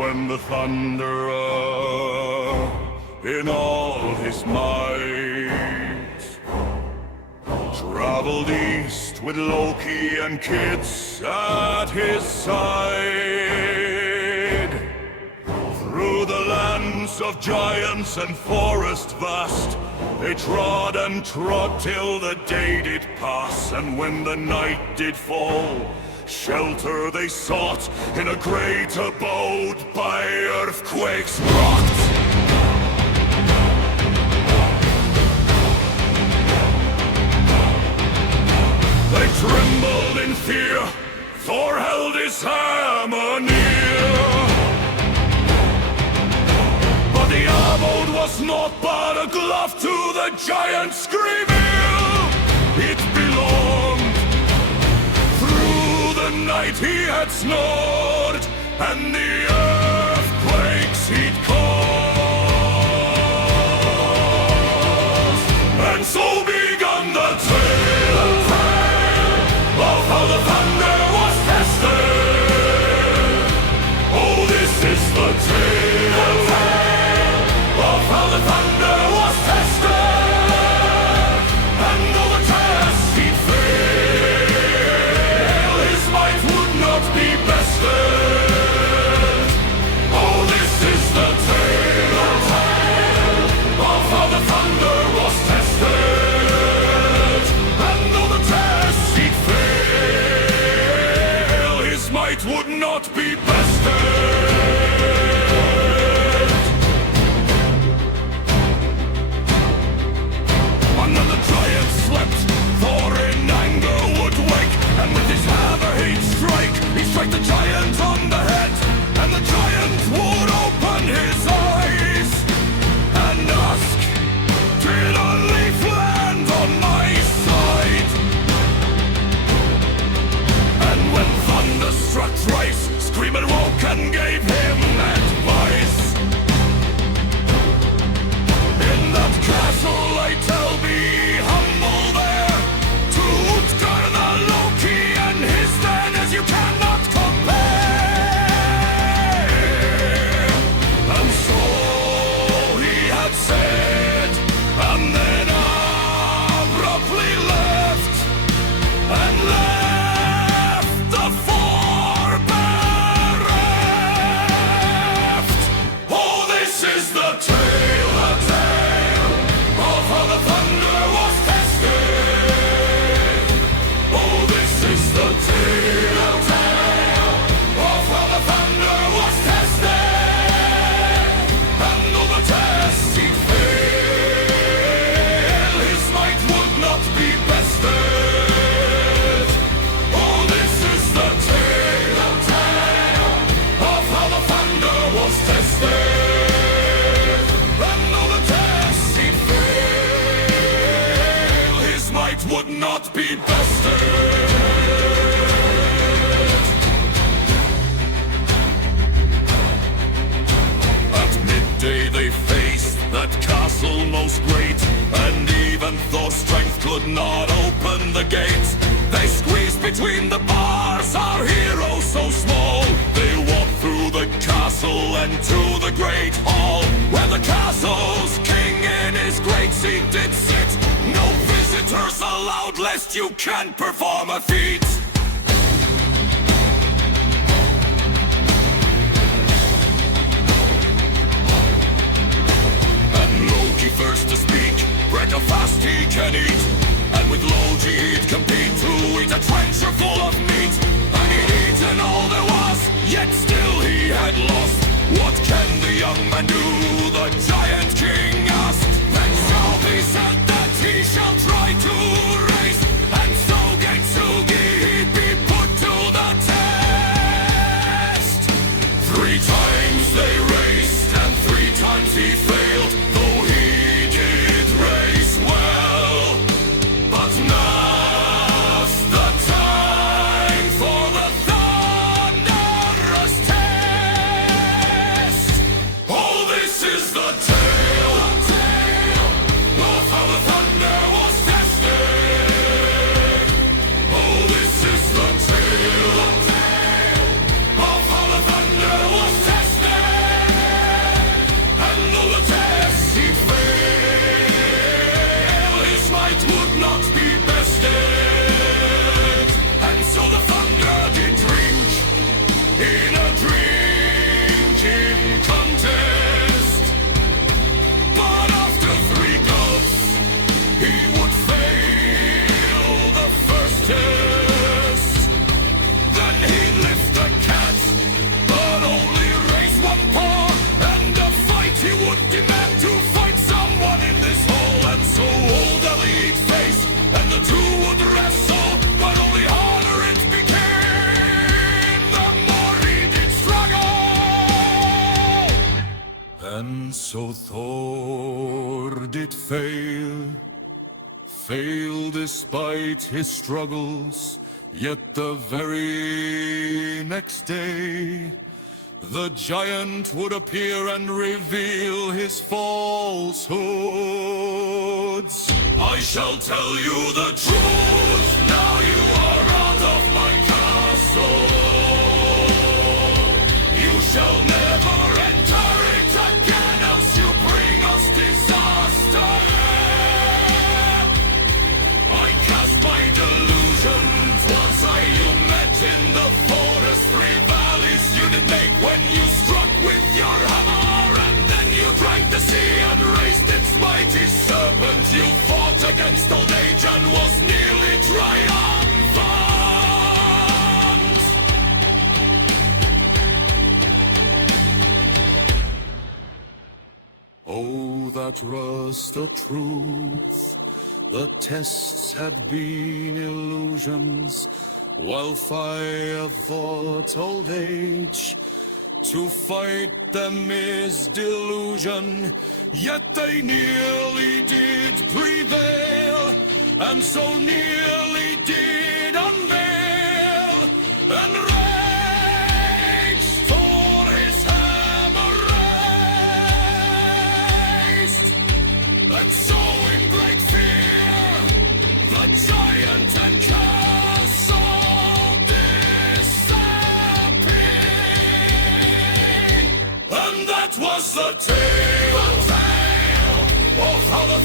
when the thunderer, in all his might, traveled east with Loki and kids at his side. Through the lands of giants and forest vast, they trod and trod till the day did pass, and when the night did fall, shelter they sought in a great abode by earthquakes rocked. They trembled in fear, Thor held his hammer near. But the abode was naught but a glove to the giant Skrýmir. It belonged. Through the night he had snored, and the earthquakes he'd caused. And so begun the tale of how the thunder was tested. Oh, this is the tale of how the thunder was tested. And though the test he'd fail, his might would not be bested. Oh, this is the tale of how the thunder was tested. And though the test he'd fail, his might would not be bested. Another giant slept, Thor in anger would wake, and with his hammer he'd strike the giant on the head, and the giant would open his eyes and ask, did a leaf land on my side? And when thunder struck thrice, Skrýmir woke and gave him advice. In that castle I tell thee, humble there, to Útgarða-Loki and his den as you cannot compare. And so he had said, and then abruptly left, and left the four bereft. Oh, this is the tale of how the thunder was tested. Oh, this is the tale of how the thunder was tested. And though the test he'd fail, his might would not be bested. Oh, this is the tale of how the thunder was tested. And though the test he'd fail, his might would not be bested. At midday they faced that castle most great, and even though strength could not open the gates, they squeezed between the bars, our heroes so small. They walked through the castle and to the great hall, where the castle's king in his great seat did sit. No visitors allowed, lest you can't perform a feat. Loki first to speak, bread of fast he can eat, and with Loki he'd compete to eat a trencher full of meat. And he'd eaten all there was, yet still he had lost. What can the young man do? The giant king asked. Then shall be said that he shall try to race, and so Getsugi he'd be put to the test. 3 times they raced, and 3 times he failed, though he did race well. But now's the time for the thunderous test. Oh, this is the tale fight would not be bested. And so the thunder did drink in a drinking contest. But after 3 gulps, he would fail the first test. Then he'd lift the cat, but only raise 1 paw. And a fight he would demand to fight someone in this hall. And so old Elite faced, and the two would wrestle. But only harder it became, the more he did struggle. And so Thor did fail despite his struggles. Yet the very next day, the giant would appear and reveal his falsehoods. I shall tell you the truth, now you are out of my castle. You shall never enter it again, else you bring us disaster. I cast my delusions, once you met in the forest. 3 valleys you did make when you struck with your hammer. And then you drank the sea and raised its mighty serpent. You fought against old age and was nearly triumphant. Oh, that rust of truth. The tests had been illusions, while fire fought old age. To fight them is delusion, yet they nearly did prevail, and so nearly did unveil, and rage for his hammer raised. And so in great fear, the giant and castle disappeared. And that was the tale of how the